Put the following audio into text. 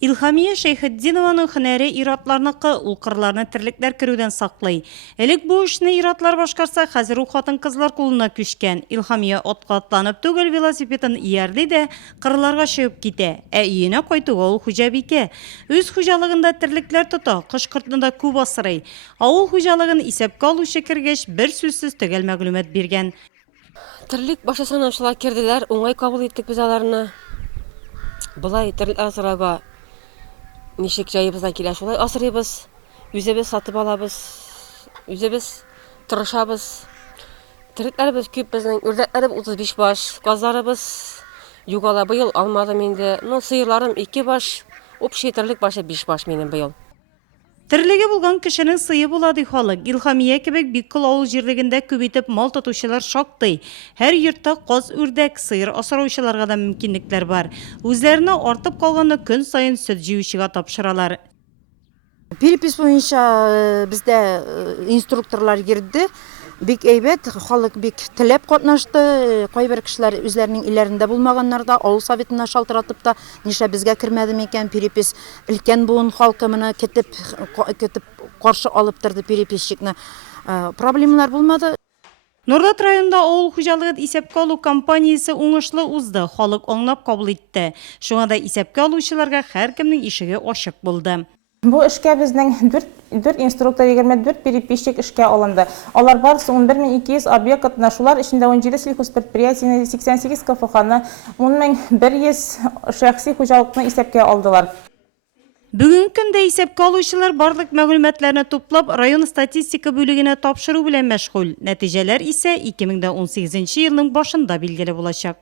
Илхамия Шейхетдинованың хөнәре иратларныкы, ул кырларны терлекләр керүдән саклый. Элек бу эшне иратлар башкарса, хәзер ул хатын-кызлар кулына күчкән. Илхамия атка атланып түгел велосипедын иярди дә кырларга чыгып китә. Ә өенә кайтуга ул хуҗабикә. Үз хуҗалыгында терлекләр тота, кыш-кыртны да күп асрый. Авыл хуҗалыгын исәпкә алучы кергәч, бер сүзсез төгәл мәгълүмат биргән. Терлек башы санаучылар керделәр, уңай кабул иттек без аларны. Булай терлек асырауга ничек җаебыздан килә шулай асрыйбыз, үзебез сатып алабыз, үзебез тырышабыз. Терлекләребез күп безнең, үрдәкләребез 35 баш, казларыбыз югала быел алмадым инде. Сыерларым 2 баш, общий терлек башы 5 баш минем быел. Терлеге булган кешенең сые була ди халык. Илхамия кебек бик кыл авыл җирлегендә күбәйтеп мал тотучылар шактый. Һәр йортта каз, үрдәк, сыер асраучыларга да мөмкинлекләр бар. Үзләренә артып калганны көн сайын сөт җыючыга тапшыралар. Перепис буенча бездә инструкторлар йөрде. Бик әйбәт, халык бик теләп катнашты. Кайбер кешеләр үзләренең илләрендә булмаганнар да авыл советына шалтыратып та, нишлә безгә кермәде микән перепис. Өлкән буын халкы моны көтеп каршы алып торды переписчикны. Проблемалар булмады. Нурлат районында авыл хуҗалыгын исәпкә алу кампаниясе уңышлы узды. Халык аңлап кабул итте. Шуңа да исәпкә алучыларга һәркемнең ишеге ачык булды. Бу эшкә безнең 4 инструктор 24 переписчик эшкә алынды. Алар барысы 11200 объект катнашулар эчендә 17 сельхозпредприятие, 88 КФХны, 10100 шәхси хуҗалыкны исәпкә алдылар. Бүгенге көндә исәпкә алучылар барлык мәгълүматларны туплап район статистика бүлегенә тапшыру белән мәшгуль. Нәтиҗәләр исә 2018 елның башында билгеле булачак.